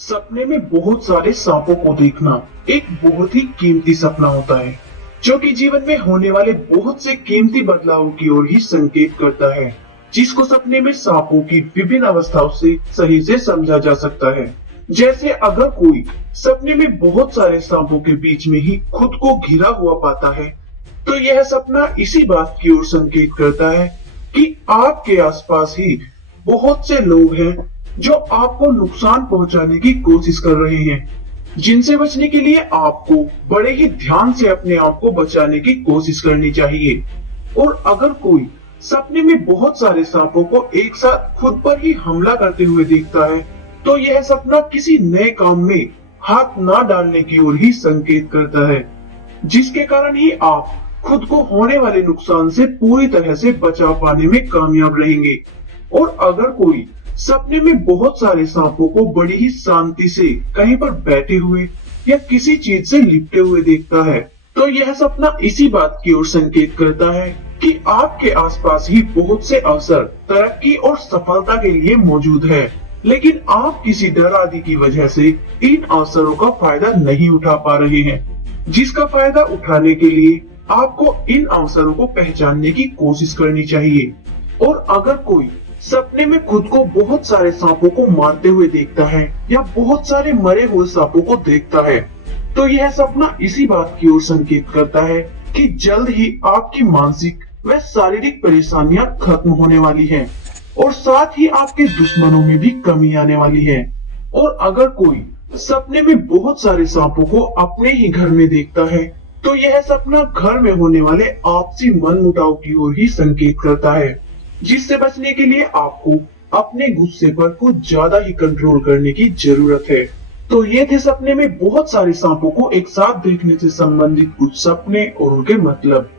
सपने में बहुत सारे सांपों को देखना एक बहुत ही कीमती सपना होता है, जो कि जीवन में होने वाले बहुत से कीमती बदलावों की ओर ही संकेत करता है, जिसको सपने में सांपों की विभिन्न अवस्थाओं से सही से समझा जा सकता है। जैसे अगर कोई सपने में बहुत सारे सांपों के बीच में ही खुद को घिरा हुआ पाता है, तो यह सपना इसी बात की ओर संकेत करता है कि आपके आसपास ही बहुत से लोग हैं जो आपको नुकसान पहुंचाने की कोशिश कर रहे हैं, जिनसे बचने के लिए आपको बड़े ही ध्यान से अपने आप को बचाने की कोशिश करनी चाहिए। और अगर कोई सपने में बहुत सारे सांपों को एक साथ खुद पर ही हमला करते हुए देखता है, तो यह सपना किसी नए काम में हाथ ना डालने की ओर ही संकेत करता है, जिसके कारण ही आप खुद को होने वाले नुकसान से पूरी तरह से बचा पाने में कामयाब रहेंगे। और अगर कोई सपने में बहुत सारे सांपों को बड़ी ही शांति से कहीं पर बैठे हुए या किसी चीज से लिपटे हुए देखता है, तो यह सपना इसी बात की ओर संकेत करता है कि आपके आसपास ही बहुत से अवसर तरक्की और सफलता के लिए मौजूद है, लेकिन आप किसी डर आदि की वजह से इन अवसरों का फायदा नहीं उठा पा रहे हैं, जिसका फायदा उठाने के लिए आपको इन अवसरों को पहचानने की कोशिश करनी चाहिए। और अगर कोई सपने में खुद को बहुत सारे सांपों को मारते हुए देखता है या बहुत सारे मरे हुए सांपों को देखता है, तो यह सपना इसी बात की ओर संकेत करता है कि जल्द ही आपकी मानसिक व शारीरिक परेशानियां खत्म होने वाली हैं और साथ ही आपके दुश्मनों में भी कमी आने वाली है। और अगर कोई सपने में बहुत सारे सांपों को अपने ही घर में देखता है, तो यह सपना घर में होने वाले आपसी मनमुटाव की ओर ही संकेत करता है, जिससे बचने के लिए आपको अपने गुस्से पर कुछ ज्यादा ही कंट्रोल करने की जरूरत है। तो ये थे सपने में बहुत सारे सांपों को एक साथ देखने से संबंधित कुछ सपने और उनके मतलब।